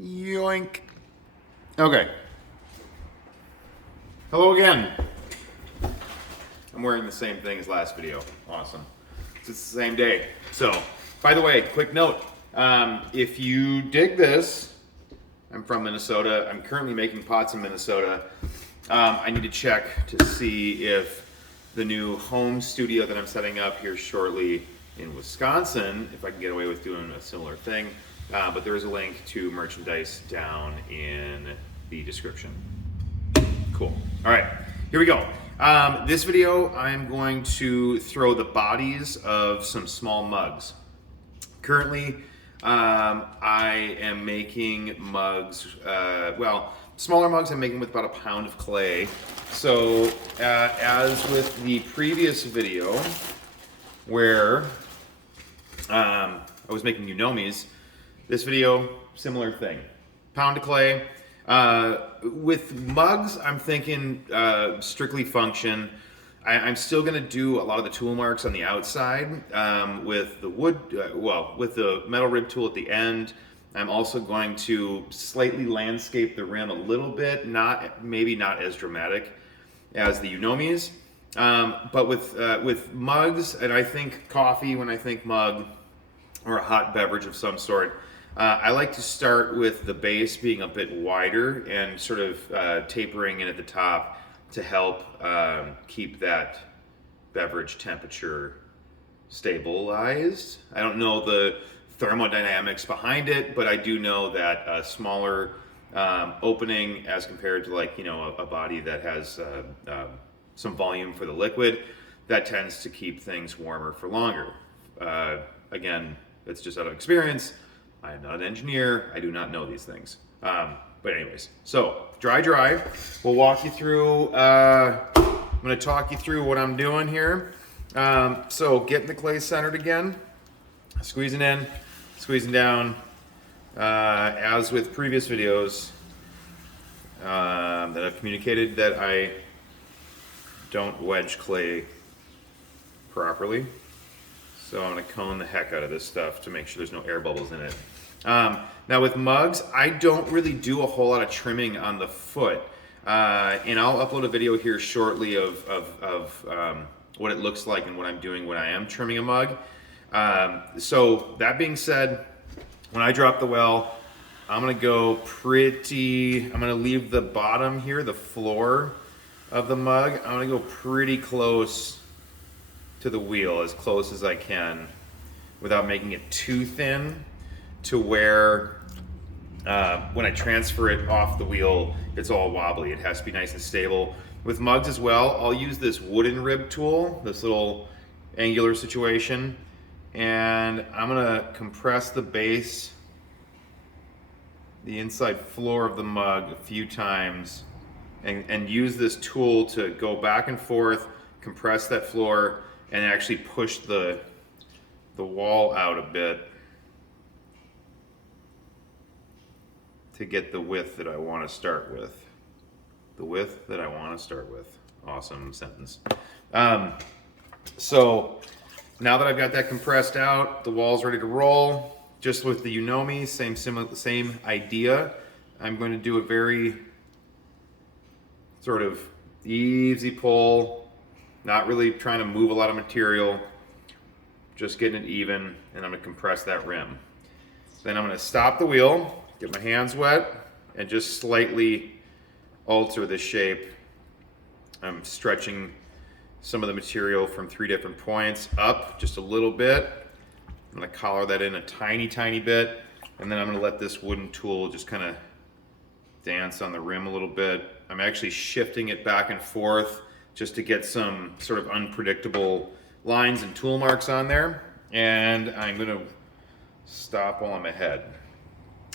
Yoink. Okay. Hello again. I'm wearing the same thing as last video. Awesome. It's the same day. So, by the way, quick note. If you dig this, I'm from Minnesota. I'm currently making pots in Minnesota. I need to check to see if the new home studio that I'm setting up here shortly in Wisconsin, if I can get away with doing a similar thing. But there is a link to merchandise down in the description. Cool. All right, here we go. This video, I'm going to throw the bodies of some small mugs. Currently, I am making mugs, smaller mugs I'm making with about a pound of clay. So, as with the previous video, where I was making Unomis, this video, similar thing. Pound of clay. With mugs, I'm thinking strictly function. I'm still going to do a lot of the tool marks on the outside with the wood, with the metal rib tool at the end. I'm also going to slightly landscape the rim a little bit, maybe not as dramatic as the Unomis. But with mugs, and I think coffee when I think mug, or a hot beverage of some sort, I like to start with the base being a bit wider and sort of tapering in at the top to help keep that beverage temperature stabilized. I don't know the thermodynamics behind it, but I do know that a smaller opening as compared to a body that has some volume for the liquid, that tends to keep things warmer for longer. Again, it's just out of experience. I am not an engineer. I do not know these things. But anyways, so dry. We'll walk you through, I'm gonna talk you through what I'm doing here. So getting the clay centered again, squeezing in, squeezing down. As with previous videos that I've communicated, that I don't wedge clay properly. So I'm gonna cone the heck out of this stuff to make sure there's no air bubbles in it. Now with mugs, I don't really do a whole lot of trimming on the foot. And I'll upload a video here shortly of what it looks like and what I'm doing when I am trimming a mug. So that being said, when I drop the well, I'm gonna leave the bottom here, the floor of the mug, I'm gonna go pretty close to the wheel, as close as I can, without making it too thin to where when I transfer it off the wheel, it's all wobbly. It has to be nice and stable. With mugs as well, I'll use this wooden rib tool, this little angular situation, and I'm gonna compress the base, the inside floor of the mug a few times, and use this tool to go back and forth, compress that floor, and actually push the wall out a bit to get the width that I want to start with. The width that I want to start with. Awesome sentence. So now that I've got that compressed out, the wall's ready to roll. Just with the Unomi, same idea. I'm going to do a very sort of easy pull, not really trying to move a lot of material, just getting it even, and I'm gonna compress that rim. Then I'm gonna stop the wheel, get my hands wet, and just slightly alter the shape. I'm stretching some of the material from 3 different points up just a little bit. I'm gonna collar that in a tiny bit, and then I'm gonna let this wooden tool just kind of dance on the rim a little bit. I'm actually shifting it back and forth just to get some sort of unpredictable lines and tool marks on there. And I'm gonna stop while I'm ahead.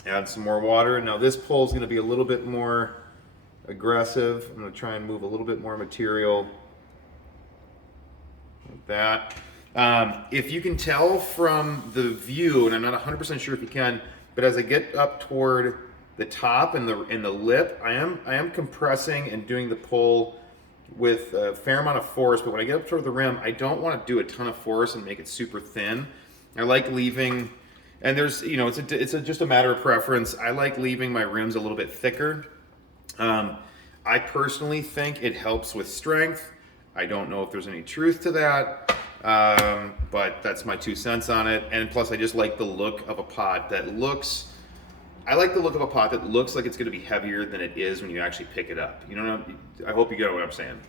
Add some more water. Now this pull is gonna be a little bit more aggressive. I'm gonna try and move a little bit more material like that. If you can tell from the view, and I'm not 100% sure if you can, but as I get up toward the top and the lip, I am compressing and doing the pull with a fair amount of force, but when I get up toward the rim, I don't want to do a ton of force and make it super thin. I like leaving And there's, you know, just a matter of preference. I like leaving my rims a little bit thicker. I personally think it helps with strength. I don't know if there's any truth to that, but that's my 2 cents on it. And plus, I just like the look of a pot that looks. I like the look of a pot that looks like it's going to be heavier than it is when you actually pick it up. You know, I hope you get what I'm saying.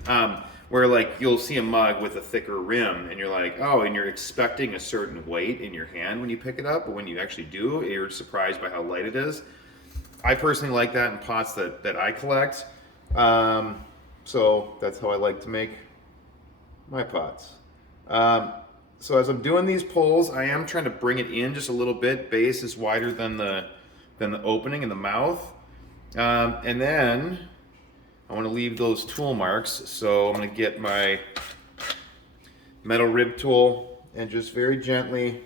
Where like you'll see a mug with a thicker rim, and you're like, oh, and you're expecting a certain weight in your hand when you pick it up, but when you actually do, you're surprised by how light it is. I personally like that in pots that I collect. So that's how I like to make my pots. So as I'm doing these pulls, I am trying to bring it in just a little bit. Base is wider than the opening in the mouth. And then I want to leave those tool marks. So I'm going to get my metal rib tool and just very gently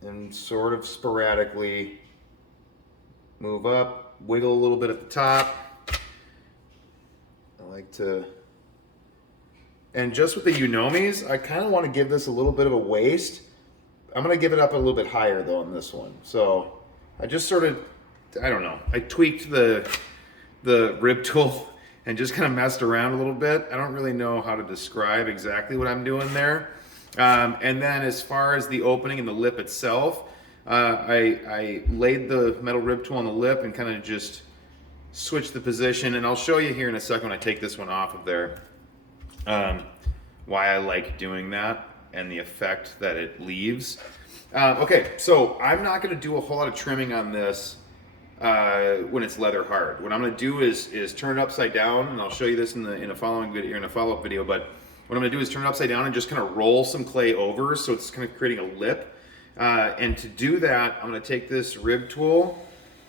and sort of sporadically move up, wiggle a little bit at the top. I like to, and just with the Unomis, I kind of want to give this a little bit of a waist. I'm going to give it up a little bit higher though on this one. So I just sort of, I don't know, I tweaked the rib tool and just kind of messed around a little bit. I don't really know how to describe exactly what I'm doing there. And then as far as the opening and the lip itself, I laid the metal rib tool on the lip and kind of just switched the position. And I'll show you here in a second when I take this one off of there why I like doing that and the effect that it leaves. Okay, so I'm not going to do a whole lot of trimming on this when it's leather hard. What I'm going to do is turn it upside down, and I'll show you this in a following video, in a follow-up video. But what I'm going to do is turn it upside down and just kind of roll some clay over, so it's kind of creating a lip. And to do that, I'm going to take this rib tool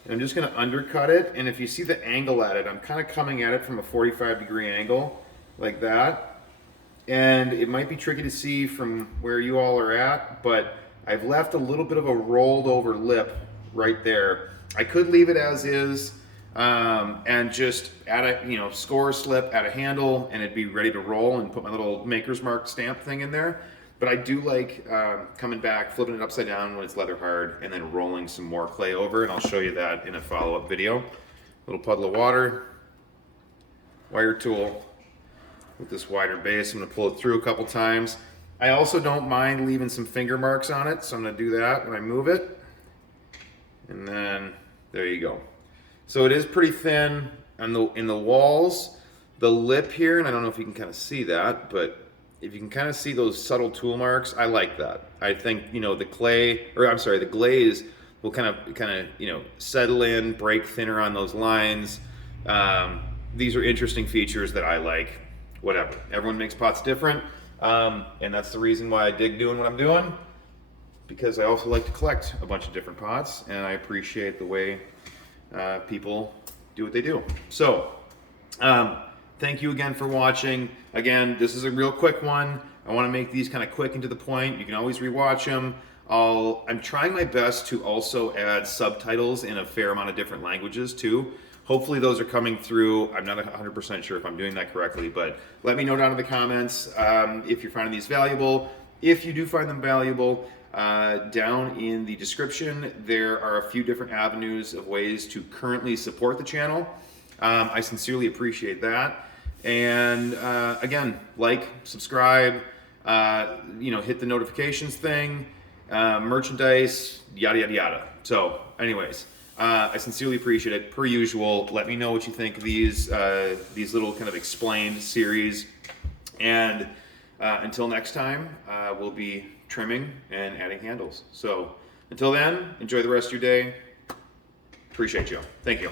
and I'm just going to undercut it. And if you see the angle at it, I'm kind of coming at it from a 45-degree angle, like that. And it might be tricky to see from where you all are at, but I've left a little bit of a rolled over lip right there. I could leave it as is and just add a, score slip, add a handle, and it'd be ready to roll, and put my little maker's mark stamp thing in there. But I do like coming back, flipping it upside down when it's leather hard, and then rolling some more clay over, and I'll show you that in a follow-up video. Little puddle of water, wire tool with this wider base. I'm going to pull it through a couple times. I also don't mind leaving some finger marks on it, so I'm going to do that when I move it. And then there you go. So it is pretty thin in the walls. The lip here, and I don't know if you can kind of see that, but if you can kind of see those subtle tool marks, I like that. I think, the glaze will kind of settle in, break thinner on those lines. These are interesting features that I like. Whatever. Everyone makes pots different, and that's the reason why I dig doing what I'm doing, because I also like to collect a bunch of different pots, and I appreciate the way people do what they do. So, thank you again for watching. Again, this is a real quick one. I want to make these kind of quick and to the point. You can always rewatch them. I'm trying my best to also add subtitles in a fair amount of different languages too. Hopefully those are coming through. I'm not 100% sure if I'm doing that correctly, but let me know down in the comments if you're finding these valuable. If you do find them valuable, down in the description, there are a few different avenues of ways to currently support the channel. I sincerely appreciate that. And again, like, subscribe, hit the notifications thing, merchandise, yada, yada, yada. So anyways, I sincerely appreciate it. Per usual, let me know what you think of these little kind of explained series. And until next time, we'll be trimming and adding handles. So until then, enjoy the rest of your day. Appreciate you. Thank you.